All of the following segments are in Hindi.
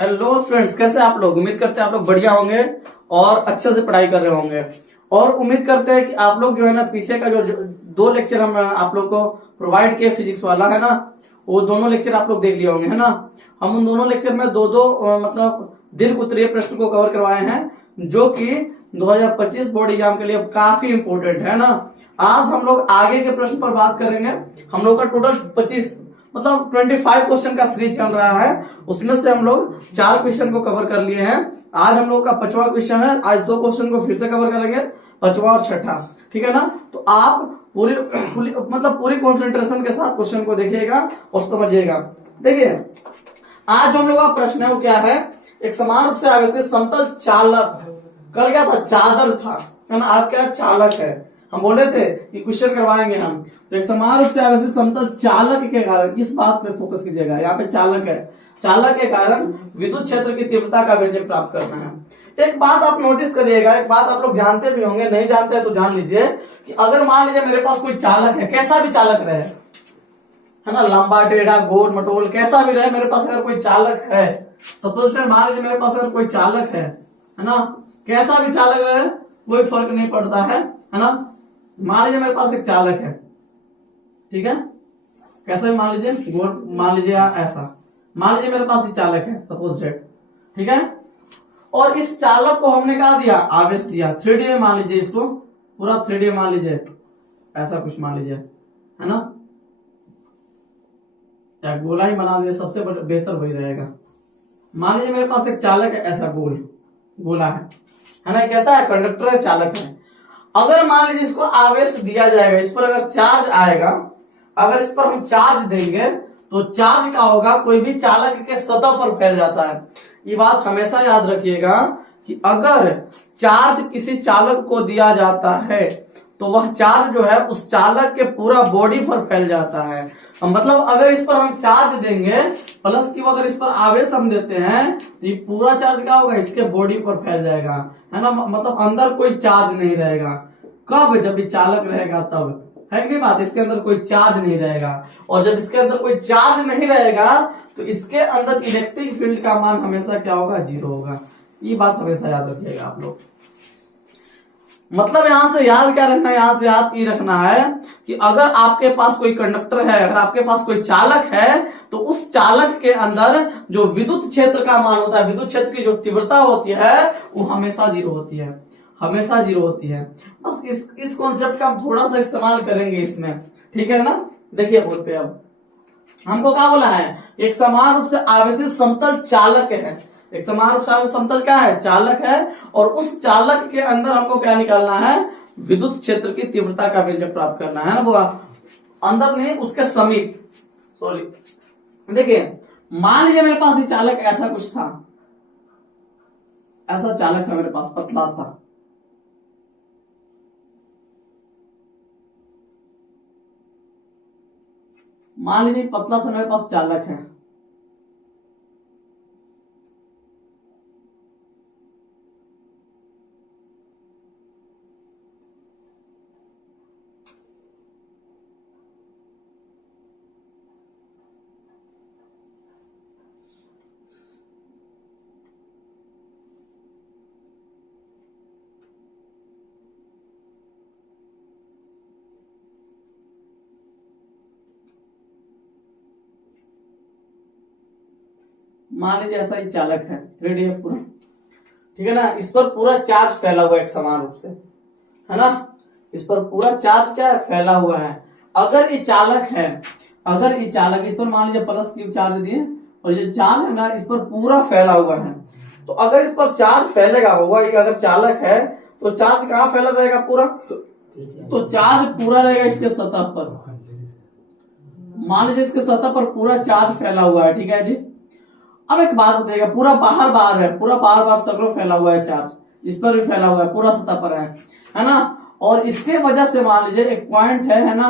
हेलो स्टूडेंट्स, कैसे आप लोग। उम्मीद करते हैं आप लोग बढ़िया होंगे और अच्छे से पढ़ाई कर रहे होंगे। और उम्मीद करते हैं कि आप लोग जो है ना पीछे का जो दो लेक्चर हम आप लोग को प्रोवाइड किए फिजिक्स वाला है ना, वो दोनों लेक्चर आप लोग देख लिए होंगे है ना। हम उन दोनों लेक्चर में दो दो मतलब दीर्घ उत्तरीय प्रश्न को कवर करवाए हैं, जो कि 2025 बोर्ड एग्जाम के लिए काफी इंपोर्टेंट है ना। आज हम लोग आगे के प्रश्न पर बात करेंगे। हम लोग का टोटल 25 मतलब 25 क्वेश्चन का सीरीज चल रहा है, उसमें से हम लोग 4 क्वेश्चन को कवर कर लिए हैं। आज हम लोग का 5वां क्वेश्चन है। आज 2 क्वेश्चन को फिर से कवर करेंगे, 5वां और 6ठा, ठीक है ना। तो आप पूरी कंसंट्रेशन के साथ क्वेश्चन को देखिएगा और समझिएगा। देखिए, आज जो हम लोग का प्रश्न है वो क्या है। एक समान रूप से आवेशित समतल चालक, कल क्या था, चादर था है ना, आज क्या चालक है। हम बोले थे कि क्वेश्चन करवाएंगे हम। तो एक समान रूप से आवेशित समतल चालक के कारण, किस बात पे फोकस कीजिएगा, यहाँ पे चालक है। चालक के कारण विद्युत क्षेत्र की तीव्रता का व्यंजक प्राप्त करना है। एक बात आप नोटिस करिएगा, एक बात आप लोग जानते भी होंगे, नहीं जानते हैं तो जान लीजिए कि अगर मान लीजिए मेरे पास कोई चालक है, कैसा भी चालक रहे है ना, लंबा टेढ़ा गोल मटोल कैसा भी रहे, मेरे पास अगर कोई चालक है, सपोज मान लीजिए मेरे पास अगर कोई चालक है ना, कैसा भी चालक रहे कोई फर्क नहीं पड़ता है ना। मान लीजिए मेरे पास एक चालक है, ठीक है, कैसा भी मान लीजिए, गोल मान लीजिए या ऐसा, मान लीजिए मेरे पास एक चालक है सपोज डेट, ठीक है। और इस चालक को हमने कहा दिया, आवेश दिया 3D में, मान लीजिए इसको पूरा 3D में मान लीजिए, ऐसा कुछ मान लीजिए है ना, या गोला ही बना दिया, सबसे बेहतर वही रहेगा। मान लीजिए मेरे पास एक चालक है, ऐसा गोला है ना, कैसा है, कंडक्टर है, चालक है। अगर मान लीजिए इसको आवेश दिया जाएगा, इस पर अगर चार्ज आएगा, अगर इस पर हम चार्ज देंगे तो चार्ज का होगा, कोई भी चालक के सतह पर फैल जाता है। ये बात हमेशा याद रखिएगा कि अगर चार्ज किसी चालक को दिया जाता है तो वह चार्ज जो है उस चालक के पूरा बॉडी पर फैल जाता है। मतलब अगर इस पर हम चार्ज देंगे प्लस की अगर इस पर आवेश हम देते हैं तो ये पूरा चार्ज क्या होगा, इसके बॉडी पर फैल जाएगा है ना। मतलब अंदर कोई चार्ज नहीं रहेगा। कब, जब ये चालक रहेगा तब, है कि नहीं बात, इसके अंदर कोई चार्ज नहीं रहेगा। और जब इसके अंदर कोई चार्ज नहीं रहेगा तो इसके अंदर इलेक्ट्रिक फील्ड का मान हमेशा क्या होगा, 0 होगा। ये बात हमेशा याद रखिएगा आप लोग। मतलब यहां से याद क्या रखना है, यहां से याद ये रखना है कि अगर आपके पास कोई कंडक्टर है, अगर आपके पास कोई चालक है, तो उस चालक के अंदर जो विद्युत क्षेत्र का मान होता है, विद्युत क्षेत्र की जो तीव्रता होती है वो हमेशा 0 होती है, हमेशा 0 होती है। बस इस कॉन्सेप्ट का हम थोड़ा सा इस्तेमाल करेंगे इसमें, ठीक है ना। देखिए बोल पे, अब हमको क्या बोला है, एक समान रूप से आवेशित समतल चालक है। एक समान रूप से आवेशित समतल क्या है, चालक है। और उस चालक के अंदर हमको क्या निकालना है, विद्युत क्षेत्र की तीव्रता का व्यंजक प्राप्त करना है ना बुआ, अंदर नहीं उसके समीप, सॉरी। देखिए मान लीजिए मेरे पास ये चालक ऐसा कुछ था, ऐसा चालक था मेरे पास पतला सा, मान लीजिए पतला सा मेरे पास चालक है। मान लीजिए ऐसा ही चालक है, 3D है पूरा, ठीक है ना। इस पर पूरा चार्ज फैला हुआ है एक समान रूप से, है ना। इस पर पूरा चार्ज क्या है, फैला हुआ है। अगर ये चालक है, अगर ये चालक, इस पर मान लीजिए प्लस की चार्ज दिए और ये चार्ज है ना इस पर पूरा फैला हुआ है, तो अगर इस पर चार्ज फैलेगा हुआ, अगर चालक है तो चार्ज कहाँ फैला रहेगा पूरा, तो चार्ज पूरा रहेगा इसके सतह पर। मान लीजिए इसके सतह पर पूरा चार्ज फैला हुआ है, ठीक है जी। अब एक बात बताइएगा, पूरा बाहर है, पूरा बाहर सगरों फैला हुआ है चार्ज, इस पर भी फैला हुआ है, पूरा सतह पर है ना। और इसके वजह से मान लीजिए एक पॉइंट है ना,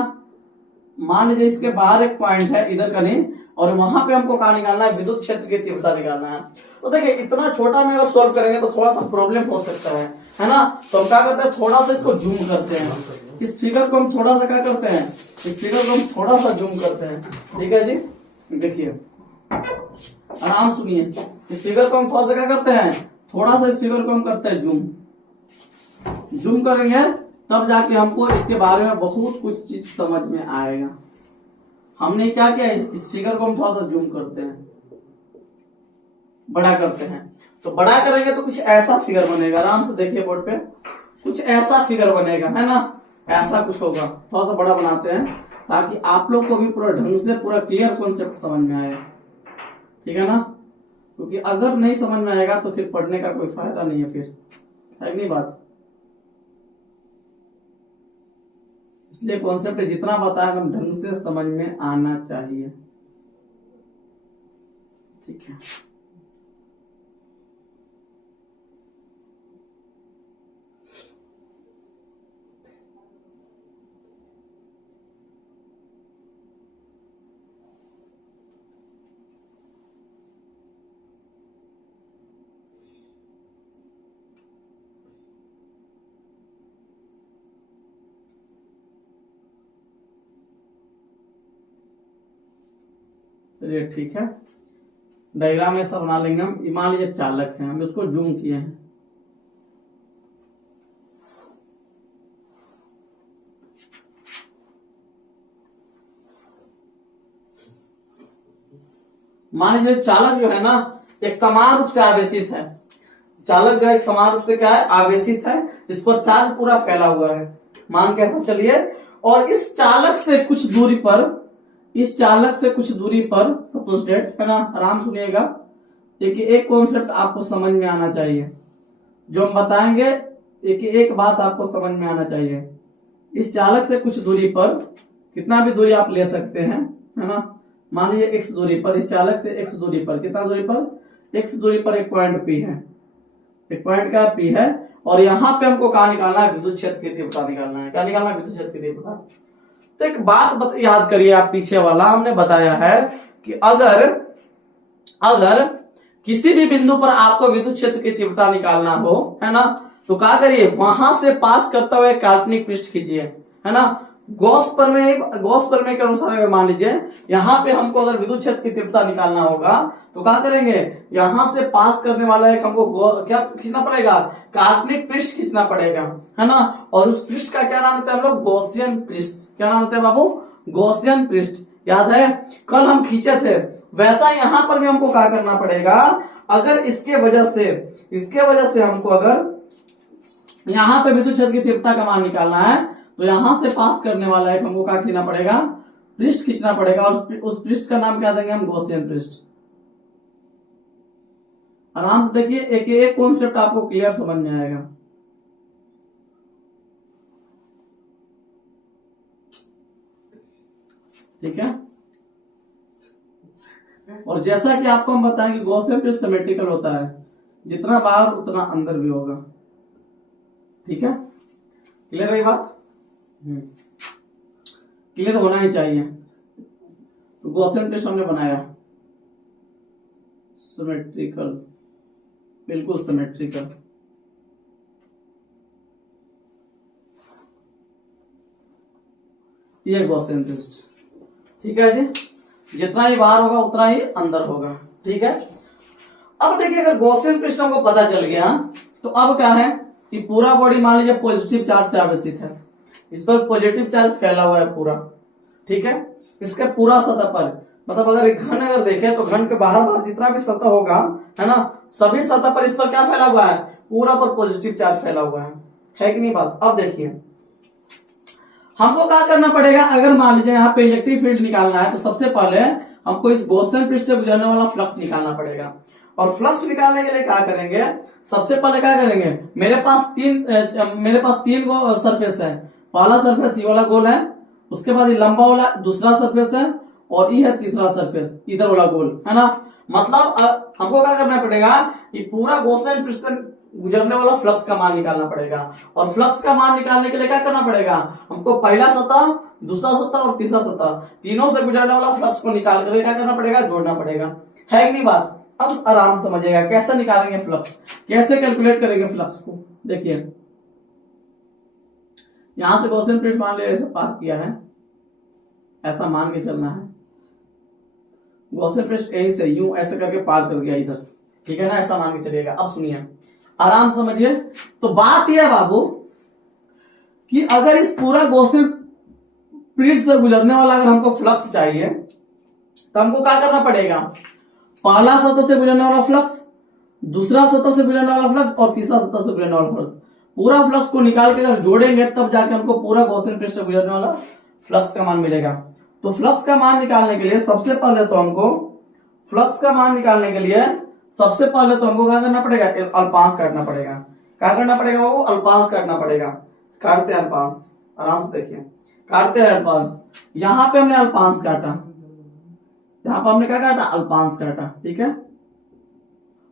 मान लीजिए इसके बाहर एक पॉइंट है इधर कहीं, और वहां पे हमको कहा निकालना है, विद्युत क्षेत्र की तीव्रता निकालना है। तो देखिए इतना छोटा में अगर सॉल्व करेंगे तो थोड़ा सा प्रॉब्लम हो सकता है ना। तो हम क्या करते हैं, थोड़ा सा इसको जूम करते हैं, इस फिगर को हम थोड़ा सा क्या करते हैं, इस फिगर को हम थोड़ा सा जूम करते हैं, ठीक है जी। देखिए आराम सुनिए, इस फिगर को हम थोड़ा सा क्या करते हैं, थोड़ा सा इस फिगर को हम करते हैं जूम करेंगे, तब जाके हमको इसके बारे में बहुत कुछ चीज समझ में आएगा। हमने क्या किया, इस फिगर को हम थोड़ा सा जूम करते हैं, बड़ा करते हैं, तो बड़ा करेंगे तो कुछ ऐसा फिगर बनेगा। आराम से देखिए बोर्ड पे, कुछ ऐसा फिगर बनेगा, है ना, ऐसा कुछ होगा। थोड़ा सा बड़ा बनाते हैं ताकि आप लोग को भी पूरा ढंग से पूरा क्लियर कॉन्सेप्ट समझ में आए, ठीक है ना, क्योंकि अगर नहीं समझ में आएगा तो फिर पढ़ने का कोई फायदा नहीं है, फिर है नहीं बात। इसलिए कॉन्सेप्ट जितना बताएं हम ढंग से समझ में आना चाहिए, ठीक है। चलिए ठीक है, डायग्राम ऐसा बना लेंगे हम। मान लीजिए चालक है, हम इसको जूम किए हैं, मान लीजिए चालक जो है ना एक समान रूप से आवेशित है। चालक जो है एक समान रूप से क्या है, आवेशित है, इस पर चार्ज पूरा फैला हुआ है, मान के ऐसा चलिए। और इस चालक से कुछ दूरी पर, इस चालक से कुछ दूरी पर सपोजिटेड, है ना, आराम सुनिएगा, एक कॉन्सेप्ट आपको समझ में आना चाहिए जो हम बताएंगे, एक बात आपको समझ में आना चाहिए। इस चालक से कुछ दूरी पर, कितना भी दूरी आप ले सकते हैं, है ना, मान लीजिए x दूरी पर, इस चालक से x दूरी पर, कितना दूरी पर, x दूरी पर एक पॉइंट P है, एक पॉइंट का P है, और यहाँ पे हमको कहा निकालना है, विद्युत क्षेत्र की तीव्रता निकालना है। क्या निकालना है, विद्युत क्षेत्र की तीव्रता। तो एक बात याद करिए आप, पीछे वाला हमने बताया है कि अगर किसी भी बिंदु पर आपको विद्युत क्षेत्र की तीव्रता निकालना हो, है ना, तो क्या करिए, वहां से पास करता हुआ काल्पनिक पृष्ठ खींचिए, है ना। गॉस प्रमेय के अनुसार अगर मान लीजिए यहाँ पे हमको अगर विद्युत क्षेत्र की तीव्रता निकालना होगा तो क्या करेंगे, यहां से पास करने वाला एक हमको क्या खींचना पड़ेगा, काल्पनिक पृष्ठ खींचना पड़ेगा, है ना। और उस पृष्ठ का क्या नाम होता है हम लोग, गॉसियन पृष्ठ। क्या नाम होता है बाबू, गॉसियन पृष्ठ। याद है कल हम खींचे थे, वैसा यहां पर भी हमको क्या करना पड़ेगा। अगर इसके वजह से हमको अगर यहां पे विद्युत क्षेत्र की तीव्रता का मान निकालना है तो यहां से पास करने वाला एक हमको क्या खींचना पड़ेगा, पृष्ठ खींचना पड़ेगा, और उस पृष्ठ का नाम क्या देंगे हम, गॉसियन पृष्ठ। आराम से देखिए, एक कॉन्सेप्ट आपको क्लियर समझ में आएगा। ठीक है, और जैसा कि आपको हम बताएं कि गॉसियन पृष्ठ सिमेट्रिकल होता है, जितना बाहर उतना अंदर भी होगा। ठीक है, क्लियर है ये बात, क्लियर होना ही चाहिए। तो गॉसियन पृष्ठ हमने बनाया सिमेट्रिकल, बिल्कुल सिमेट्रिकल। ये गॉसियन पृष्ठ, ठीक है जी, जितना ही बाहर होगा उतना ही अंदर होगा। ठीक है, अब देखिए अगर गॉसियन पृष्ठ हमको पता चल गया तो अब क्या है कि पूरा बॉडी मान लीजिए पॉजिटिव चार्ज से आवेशित है, इस पर पॉजिटिव चार्ज फैला हुआ है पूरा। ठीक है, इसके पूरा सतह पर, मतलब अगर एक घन अगर देखें तो घन के बाहर जितना भी सतह होगा, है ना, सभी सतह पर इस पर क्या फैला हुआ है, पूरा पर पॉजिटिव चार्ज फैला हुआ है कि नहीं बात। अब देखिए हमको क्या करना पड़ेगा, अगर मान लीजिए यहाँ पे इलेक्ट्रिक फील्ड निकालना है तो सबसे पहले हमको इस गॉसियन पृष्ठ से गुजरने वाला फ्लक्स निकालना पड़ेगा। और फ्लक्स निकालने के लिए क्या करेंगे, सबसे पहले क्या करेंगे, मेरे पास तीन गो सरफेस है। पहला सरफेस ये वाला गोल है, उसके बाद ये लंबा वाला दूसरा सरफेस है, और ये है तीसरा सरफेस इधर वाला गोल, है ना। मतलब हमको क्या करना पड़ेगा, ये पूरा गॉसियन पृष्ठ से गुजरने वाला फ्लक्स का मान निकालना पड़ेगा। और फ्लक्स का मान निकालने के लिए क्या करना पड़ेगा, हमको पहला सतह, दूसरा सतह और तीसरा सतह, तीनों से गुजरने वाला फ्लक्स को निकाल कर क्या करना पड़ेगा, जोड़ना पड़ेगा। है कि नहीं बात। अब आराम से समझिएगा कैसे निकालेंगे फ्लक्स, कैसे कैलकुलेट करेंगे फ्लक्स को। देखिए यहां से गॉसियन पृष्ठ मान लिया ऐसे पास किया है, ऐसा मान के चलना है। गॉसियन पृष्ठ यहीं से यूं ऐसे करके पार कर गया इधर, ठीक है ना, ऐसा मान के चलिएगा। अब सुनिए आराम समझिए। तो बात यह है बाबू कि अगर इस पूरा गॉसियन पृष्ठ से गुजरने वाला अगर हमको फ्लक्स चाहिए तो हमको क्या करना पड़ेगा, पहला सतह से गुजरने वाला फ्लक्स, दूसरा सतह से गुजरने वाला फ्लक्स और तीसरा सतह से गुजरने वाला फ्लक्स, पूरा फ्लक्स को निकाल के अगर जोड़ेंगे तब जाके हमको पूरा गॉसियन पृष्ठ से गुजरने वाला फ्लक्स का मान मिलेगा। तो फ्लक्स का मान निकालने के लिए सबसे पहले तो हमको क्या करना पड़ेगा, अल्पांश काटना पड़ेगा। क्या करना पड़ेगा वो, अल्पांश काटना पड़ेगा। काटते हैं अल्पांश, आराम से देखिए, काटते हैं अल्पांश। यहां पे हमने अल्पांश काटा, यहां पर हमने क्या काटा, अल्पांश काटा, ठीक है।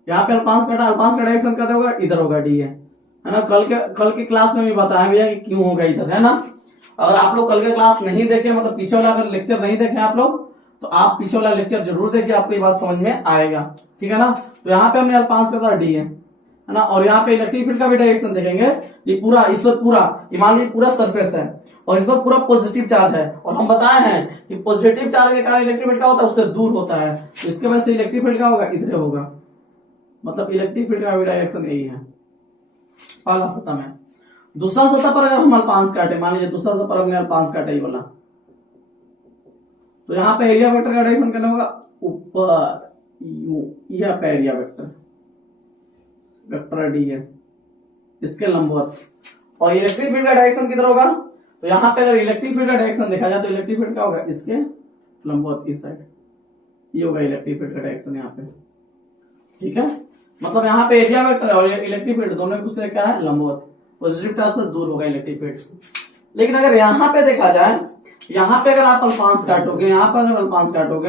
यहाँ पे अल्पांश काटा, अल्पांश का डायरेक्शन क्या होगा, इधर होगा, डी है ना। कल के क्लास में भी बताया भैया कि क्यों होगा इधर, है ना। अगर आप लोग कल के क्लास नहीं देखे, मतलब पीछे वाला अगर लेक्चर नहीं देखे आप लोग, तो आप पीछे वाला लेक्चर जरूर देखिए, आपको ये बात समझ में आएगा, ठीक है ना। तो यहाँ पे हमने अल्पांश का डी है ना, और यहाँ पे इलेक्ट्रिक फील्ड का भी डायरेक्शन देखेंगे। ये पूरा, इस पर पूरा मान लीजिए पूरा सरफेस है और इस पर पूरा पॉजिटिव चार्ज है, और हम बताए हैं कि पॉजिटिव चार्ज के कारण इलेक्ट्रिक फील्ड का होता है उससे दूर होता है, तो इसके वजह से इलेक्ट्रिक फील्ड का होगा इधर होगा, मतलब इलेक्ट्रिक फील्ड का भी डायरेक्शन यही है पहला सतह में। दूसरा सतह पर अगर हम अल्पांश काटे, मान लीजिए दूसरा सतह पर हमने अल्पांश काटा ही बोला, तो यहाँ पे एरिया वेक्टर का डायरेक्शन करना होगा ऊपर, यह पे एरिया वेक्टर डी है इसके लंबवत, और इलेक्ट्रिक फील्ड का डायरेक्शन किधर होगा, तो यहाँ पे अगर इलेक्ट्रिक फील्ड का डायरेक्शन देखा जाए तो इलेक्ट्रिक फील्ड का होगा इसके लंबवत, इस साइड, ये होगा इलेक्ट्रिक फील्ड का डायरेक्शन यहाँ पे, ठीक है। मतलब यहाँ पे एरिया वेक्टर और इलेक्ट्रिक फील्ड दोनों एक दूसरे क्या है, लंबवत, पॉजिटिव चार्ज से दूर होगा इलेक्ट्रिक फील्ड। लेकिन अगर यहाँ पे देखा जाए, यहाँ पे अगर आप अल्पांश काटोगे, यहाँ पे अगर अल्पांश काटोगे,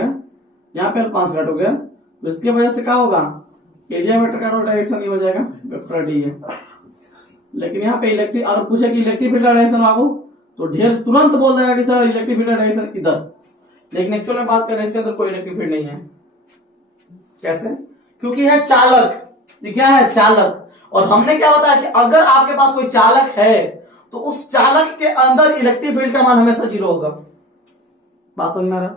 यहाँ पे अल्पांश काटोगे, तो इसकी वजह से क्या होगा, एरिया वेक्टर का डायरेक्शन ये हो जाएगा वेक्टर डी है। लेकिन यहाँ पे इलेक्ट्रिक, अगर पूछे कि इलेक्ट्रिक फील्ड का डायरेक्शन बाबू, तो ढेर तुरंत बोल देगा कि सर इलेक्ट्रिक फील्ड का डायरेक्शन इधर, लेकिन एक्चुअल में बात करें इसके अंदर कोई इलेक्ट्रिक फील्ड नहीं है। कैसे, क्योंकि है चालक, ये क्या है, चालक। और हमने क्या बताया कि अगर आपके पास कोई चालक है तो उस चालक के अंदर इलेक्ट्रिक फील्ड का मान हमेशा 0 होगा। बात समझ में आ रहा,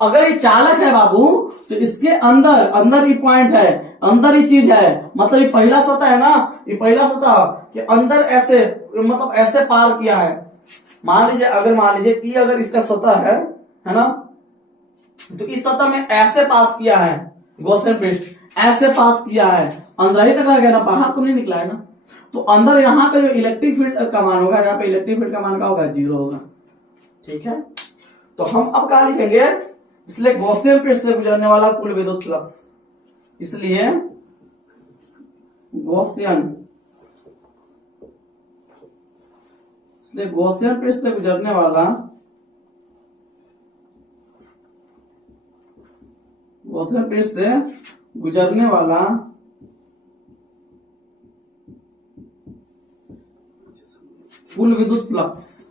अगर ये चालक है बाबू तो इसके अंदर ही पॉइंट है, अंदर ही चीज है, मतलब ये पहला सतह है ना, ये पहला सतह के अंदर ऐसे, मतलब ऐसे पार किया है। मान लीजिए ये अगर इसका सतह है ना, तो इस सतह में ऐसे पास किया है गॉसियन पृष्ठ, ऐसे पास किया है, अंदर ही तक रह गया ना, बाहर तो नहीं निकला है ना। तो अंदर यहाँ पे जो इलेक्ट्रिक फील्ड का मान होगा, यहाँ पे इलेक्ट्रिक फील्ड का मान का होगा 0 होगा, ठीक है। तो हम अब क्या लिखेंगे, इसलिए गॉसियन पृष्ठ से गुजरने वाला कुल विद्युत फ्लक्स, इसलिए गॉसियन पृष्ठ से गुजरने वाला कुल विद्युत फ्लक्स,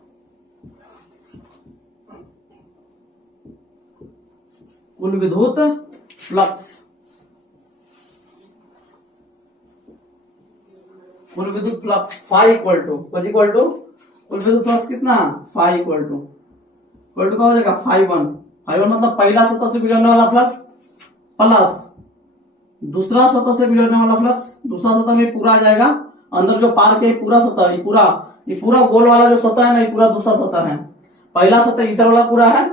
फाई इक्वल टू कुल विद्युत फ्लक्स कितना, फाई इक्वल टू क्या हो जाएगा, फाई1 मतलब पहला सतह से गुजरने वाला फ्लक्स प्लस दूसरा सतह से गुजरने वाला फ्लक्स, दूसरा सतह में पूरा आ जाएगा, अंदर जो पार के पूरा सतह, ये पूरा गोल वाला जो सतह है ना, ये पूरा दूसरा सतह है। पहला सतह इधर वाला पूरा है,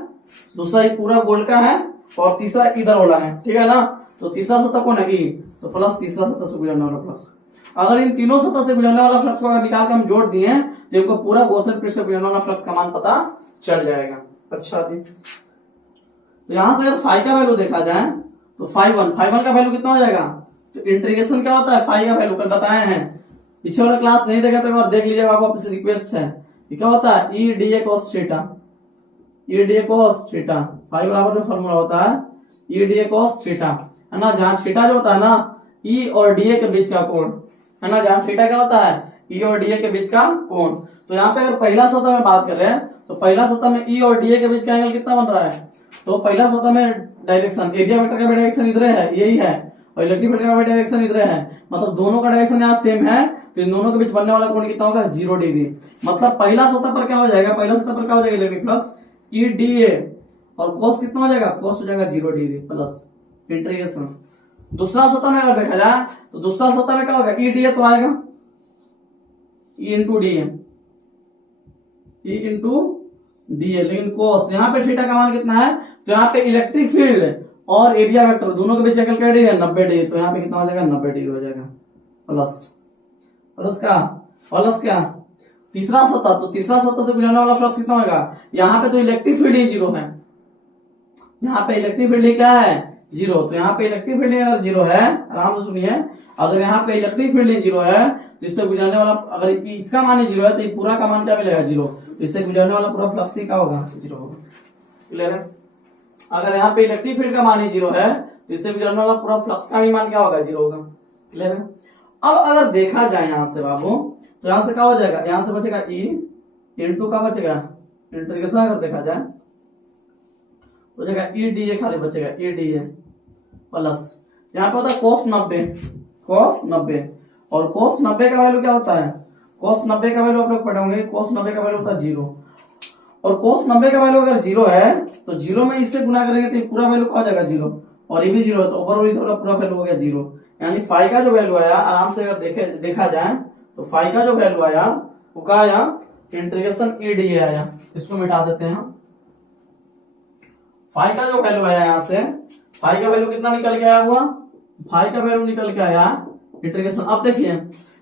दूसरा ये पूरा गोल का है, और तीसरा इधर वाला है, ठीक है ना। तो तीसरा सतह कौन है, तो प्लस तीसरा सतह से गुजरने वाला फ्लक्स। अगर इन तीनों सतह से गुजरने वाला फ्लक्स को अगर निकाल के हम जोड़ दिए तो हमको पूरा गॉसियन पृष्ठ से गुजरने वाला फ्लक्स का मान पता चल जाएगा। अच्छा जी, तो यहां से अगर फाई का वैल्यू देखा जाए तो फाई1 का वैल्यू कितना हो जाएगा, तो इंटीग्रेशन क्या होता है, फाई का वैल्यू कल बताए हैं, पीछे वाला क्लास नहीं देखा तो एक बार देख लीजिएगा, आपसे रिक्वेस्ट है। ये क्या होता है, E D A cos theta, phi बराबर जो फॉर्मूला होता है E D A cos theta, है ना, जहां थीटा जो होता है ना, ई और डी ए के बीच का कोण, है ना, जहां थीटा क्या होता है, ई और डी ए के बीच का कोण। तो यहाँ पे अगर पहला सतह में बात कर रहे हैं तो पहला सतह में ई और डी ए के बीच का एंगल कितना बन रहा है, तो पहला सतह में डायरेक्शन, एरिया वेक्टर का भी डायरेक्शन इधर है, यही है, और इलेक्ट्रिक फील्ड का भी डायरेक्शन इधर है, मतलब दोनों का डायरेक्शन यहाँ सेम है, तो इन दोनों के बीच बनने वाला कोण कितना होगा, 0 डिग्री। मतलब पहला सतह पर क्या हो जाएगा, इलेक्ट्रिक फ्लक्स ई डी ए, और कोस कितना हो जाएगा, कोस हो जाएगा 0 डिग्री प्लस इंटीग्रेशन। दूसरा सतह में अगर देखा जाए तो दूसरा सतह में क्या होगा, ई डी ए तो आएगा, E into D A, E into D A, लेकिन कोस यहाँ पे थीटा का मान कितना है, तो यहाँ पे इलेक्ट्रिक फील्ड और एरिया वेक्टर दोनों के बीच एंगल क्या डिग्री है, 90 डिग्री, तो यहाँ पे कितना हो जाएगा 90 डिग्री हो जाएगा प्लस प्लस क्या प्लस क्या तीसरा सतह, तो तीसरा सतह से गुजरने वाला फ्लक्स कितना होगा, यहाँ पे तो इलेक्ट्रिक फील्ड ही 0 है, यहाँ पे इलेक्ट्रिक फील्ड क्या है 0, तो यहाँ पे इलेक्ट्रिक फील्ड अगर 0 है, आराम से सुनिए, अगर यहाँ पे इलेक्ट्रिक फील्ड 0 है तो इससे गुजरने वाला, अगर इसका मान ही 0 है तो ये पूरा का मान क्या मिलेगा 0, तो इससे गुजरने वाला पूरा फ्लक्स ही क्या होगा 0 होगा। क्लियर है। अगर यहाँ पे इलेक्ट्रिक फील्ड का मान ही 0 है तो इससे गुजरने वाला पूरा फ्लक्स का भी मान क्या होगा 0 होगा। क्लियर है। अब अगर देखा जाए यहाँ से बाबू, तो यहाँ से क्या हो जाएगा, यहाँ से बचेगा ई इंटू का बचेगा इंटीग्रेशन, अगर देखा जाए बचेगा ई डी ए, खाली बचेगा ई डी ए प्लस यहाँ पे होता है कोस 90, कोस 90, और कोस 90 का वैल्यू क्या होता है, कोस 90 का वैल्यू आप लोग पढ़ोगे, कोस 90 का वैल्यू होता है 0, और कोस 90 का वैल्यू अगर 0 है तो 0 में इससे गुना करेंगे तो पूरा वैल्यू क्या हो जाएगा 0, और ये भी 0 है तो ओवरऑल पूरा वैल्यू हो गया 0, यानी फाई का जो वैल्यू आया, आराम से अगर देखा जाए तो फाई का जो वैल्यू आया वो क्या आया, इंटीग्रेशन ई डी ए आया। इसको मिटा देते हैं, फाई का जो वैल्यू आया यहाँ से, फाई का वैल्यू कितना निकल के आया हुआ, फाई का वैल्यू निकल के आया इंटीग्रेशन। अब देखिए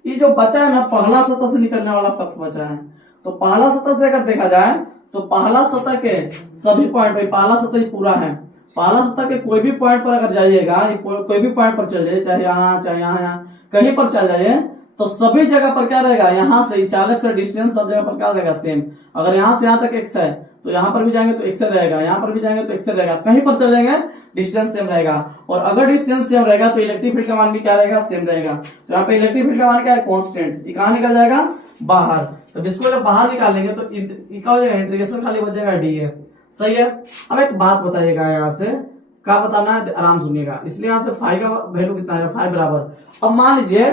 ये जो बचा है ना, पहला सतह से निकलने वाला फ्लक्स बचा है, तो पहला सतह से अगर देखा जाए तो पहला सतह के सभी पॉइंट पे, पहला सतह ही पूरा है, पहला सतह के कोई भी पॉइंट पर अगर जाइएगा, कोई भी पॉइंट पर चल जाइए, चाहे यहाँ चाहे यहाँ कहीं पर चल जाइए, तो सभी जगह पर क्या रहेगा, यहाँ से 40 से डिस्टेंस सब जगह पर क्या रहेगा सेम। अगर यहाँ से यहाँ तक एक्स है तो यहाँ पर भी जाएंगे तो एक्स रहेगा, यहाँ पर भी जाएंगे तो एक्स रहेगा, कहीं पर चल जाएंगे डिस्टेंस सेम रहेगा, और अगर डिस्टेंस सेम रहेगा तो इलेक्ट्रिक फील्ड का मान भी क्या रहेगा, सेम रहेगा। तो यहाँ पे इलेक्ट्रिक फील्ड का मान क्या है, कांस्टेंट, ये कहाँ निकल जाएगा बाहर, तो इसको जब बाहर निकालेंगे तो क्या हो जाएगा, इंटीग्रेशन खाली बच जाएगा डी ए। सही है। अब एक बात बताइएगा, यहाँ से क्या बताना है, आराम सुनिएगा, इसलिए यहाँ से फाई का वैल्यू कितना है, फाई बराबर, अब मान लीजिए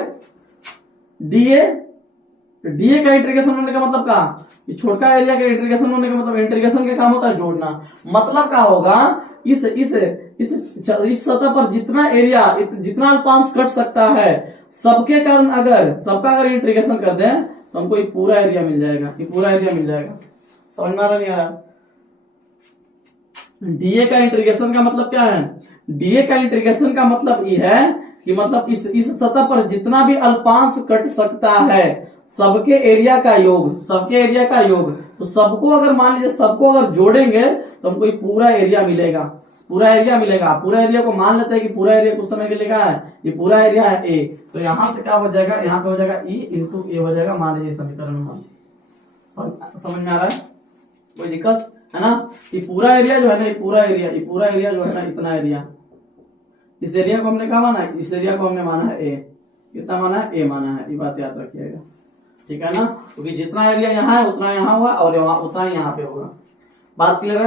डीए, डीए का इंटीग्रेशन होने का मतलब क्या, छोटा एरिया का इंटीग्रेशन होने का मतलब, इंटीग्रेशन का काम होता है जोड़ना, मतलब क्या होगा, इस सतह पर जितना एरिया, जितना अल्पांश कट सकता है, सबके कारण सबका अगर इंटीग्रेशन कर दें तो हमको ये पूरा एरिया मिल जाएगा, ये पूरा एरिया मिल जाएगा। समझ में आ रहा नहीं आ रहा। डीए का इंटीग्रेशन का मतलब क्या है, डीए का इंटीग्रेशन का मतलब ये है कि मतलब इस सतह पर जितना भी अल्पांश कट सकता है, सबके एरिया का योग, सबके एरिया का योग, तो सबको अगर मान लीजिए सबको अगर जोड़ेंगे तो हमको ये पूरा एरिया मिलेगा, पूरा एरिया मिलेगा। पूरा एरिया को मान लेते हैं कि पूरा एरिया कुछ समय के लिए क्या है, ये पूरा एरिया है ए, तो यहाँ से क्या हो जाएगा, यहाँ पे हो जाएगा ई इंटू ए हो जाएगा, मान लीजिए समीकरण। समझ में आ रहा है, कोई दिक्कत है ना। ये पूरा एरिया जो है ना, ये पूरा एरिया जो है ना, इतना एरिया, इस एरिया को हमने क्या माना है, इस एरिया को हमने माना है ए, कितना माना है, ए माना है, ये बात याद रखिएगा, ठीक है ना। क्योंकि जितना एरिया यहाँ है उतना यहाँ हुआ, और उतना यहाँ पे होगा। बात क्लियर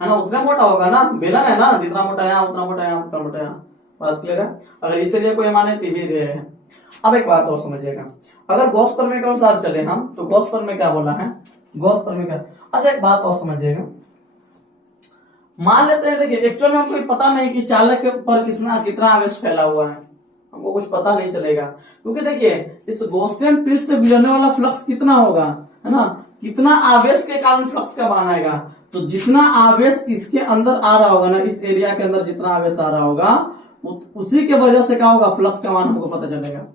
है ना, उतना मोटा होगा ना, बेलन है ना, जितना मोटा यहाँ उतना मोटा यहाँ उतना मोटा यहाँ। बात क्लियर है। अगर इस एरिया को ये माने तो भी है। अब एक बात और समझिएगा, अगर गॉस प्रमेय के अनुसार चले हम, तो गॉस प्रमेय क्या बोला है, गॉस प्रमेय क्या, अच्छा एक बात और समझिएगा, मान लेते हैं, देखिए एक्चुअल में हमको पता नहीं कि चालक के ऊपर कितना आवेश फैला हुआ है, हमको कुछ पता नहीं चलेगा, क्योंकि देखिए इस गॉसियन पृष्ठ से गुजरने वाला फ्लक्स कितना होगा, है ना, कितना आवेश के कारण फ्लक्स का मान आएगा, तो जितना आवेश इसके अंदर आ रहा होगा ना, इस एरिया के अंदर जितना आवेश आ रहा होगा, उसी के वजह से क्या होगा, फ्लक्स का मान हमको पता चलेगा।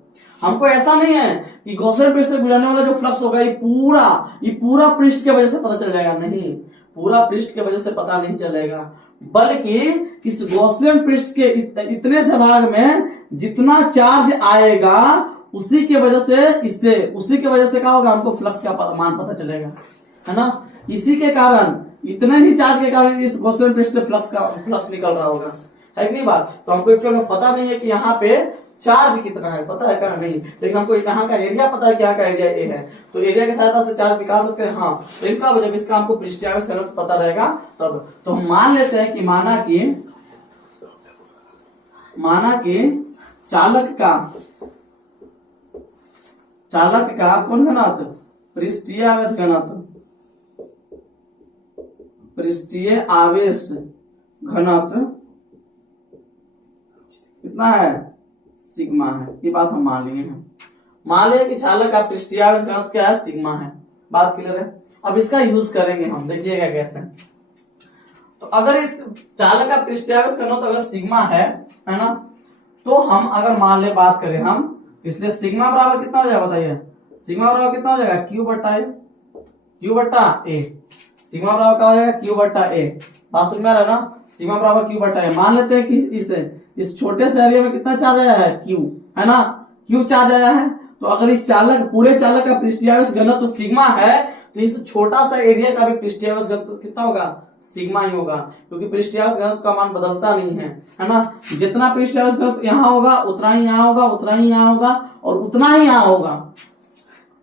हमको ऐसा नहीं है कि गॉसियन पृष्ठ से गुजरने वाला जो फ्लक्स होगा ये पूरा पृष्ठ के वजह से पता चल जाएगा, नहीं, पूरा पृष्ठ के वजह से पता नहीं चलेगा, बल्कि इस गॉसियन पृष्ठ के इतने से भाग में जितना चार्ज आएगा उसी के वजह से क्या होगा, हमको फ्लक्स का मान पता चलेगा, है ना। इसी के कारण, इतने ही चार्ज के कारण इस गॉसियन पृष्ठ से फ्लक्स निकल रहा होगा, है कि नहीं बात। तो हमको एक्चुअली में पता नहीं है कि यहाँ पे चार्ज कितना है, पता है क्या, नहीं, लेकिन हमको यहाँ का एरिया पता है कि यहाँ का एरिया ए है, तो एरिया की सहायता से चार्ज निकाल सकते हैं। हाँ, तो इनका जब इसका हमको पृष्ठीय आवेश करना तो पता रहेगा तब, तो हम मान लेते हैं कि माना कि चालक का कौन घनत्व, पृष्ठीय आवेश घनत्व, पृष्ठीय आवेश घनत्व कितना है, सिग्मा है। ये बात हम मान लिए हैं। मान लिया कि चालक का पृष्ठीय आवेश घनत्व क्या है, सिग्मा है। बात क्लियर है। अब इसका यूज करेंगे हम, देखिएगा कैसे। तो अगर इस चालक का पृष्ठीय आवेश घनत्व अगर सिग्मा है ना, तो हम अगर मान ले बात करें हम, इसलिए सिग्मा बराबर कितना हो जाएगा बताइए, सिग्मा बराबर कितना हो जाएगा, क्यू बट्टा ए, क्यू बट्टा ए। सिग्मा बराबर क्या हो जाएगा, क्यू बट्टा ए। बात समझ में आ रहा है ना, सिग्मा बराबर क्यू बट्टा ए। मान लेते हैं कि इस छोटे से एरिया में कितना चार्ज आया है, क्यू है ना, क्यू चार्ज आया है। तो अगर इस चालक पूरे चालक का पृष्ठीय आवेश घनत्व सिग्मा है, तो इस छोटा सा एरिया का भी पृष्ठीय आवेश घनत्व कितना होगा, सिग्मा ही होगा, क्योंकि पृष्ठीय आवेश घनत्व का मान बदलता नहीं है ना। जितना पृष्ठीय आवेश घनत्व यहाँ होगा उतना ही यहाँ होगा, उतना ही यहाँ होगा और उतना ही यहाँ होगा,